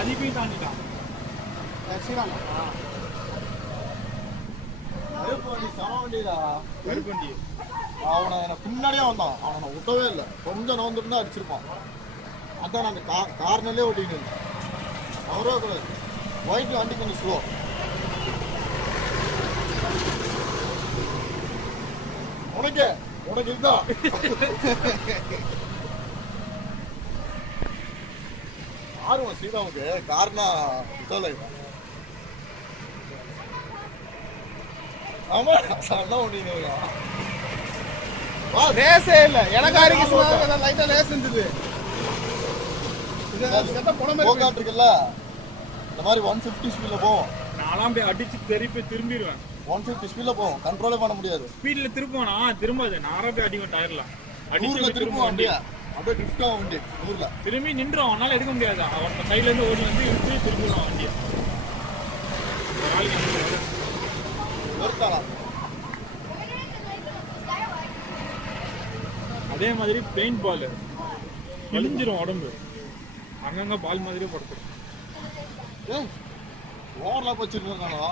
அதிகம் தாண்டிட்டான். அவனை பின்னாடியே வந்தான். அவனை விட்டவே இல்லை. கொஞ்சம் நவந்துருந்தா அடிச்சிருப்பான். அதான் நாங்கள் கார்னர்லேயே ஓட்டிட்டு அவரே கூடாது. ஒயிட் வண்டி கொஞ்சம் ஸ்லோ. உனக்கு இதுதான் ஆர்வம் ஸ்ரீராமுக்கு. காரணா விட்டால ஆமா சண்டை ஓட்டிங்க. ரேஸே இல்லை எனக்கு. லைட்டா ரேஸ் இருந்தது. போகாட்டு இருக்குல்ல, இந்த மாதிரி 150 ஸ்பீட்ல போவோம். நானும் அப்படியே அடிச்சு திரும்பிடுவேன். 150 ஸ்பீட்ல போவோம். கண்ட்ரோலே பண்ண முடியாது. ஸ்பீட்ல திரும்புவானா திரும்பாது. நானும் அப்படியே அடிக்கும் டயர்ல அடிச்சு திரும்ப வண்டியா அப்படியே ட்ரிஃப்ட் ஆகும் வண்டி. ஊர்ல திரும்பி நின்றும் அவனால எடுக்க முடியாது. அவன் சைட்ல இருந்து ஓடி வந்து இழுத்து திரும்பிடுவான் வண்டியை. அதே மாதிரி பெயிண்ட் பால் கிழிஞ்சிரும் உடம்பு. அங்கங்க பால் மாதிரியே படுத்துரும். ஓவர்லாப் வச்சிருக்காங்களா?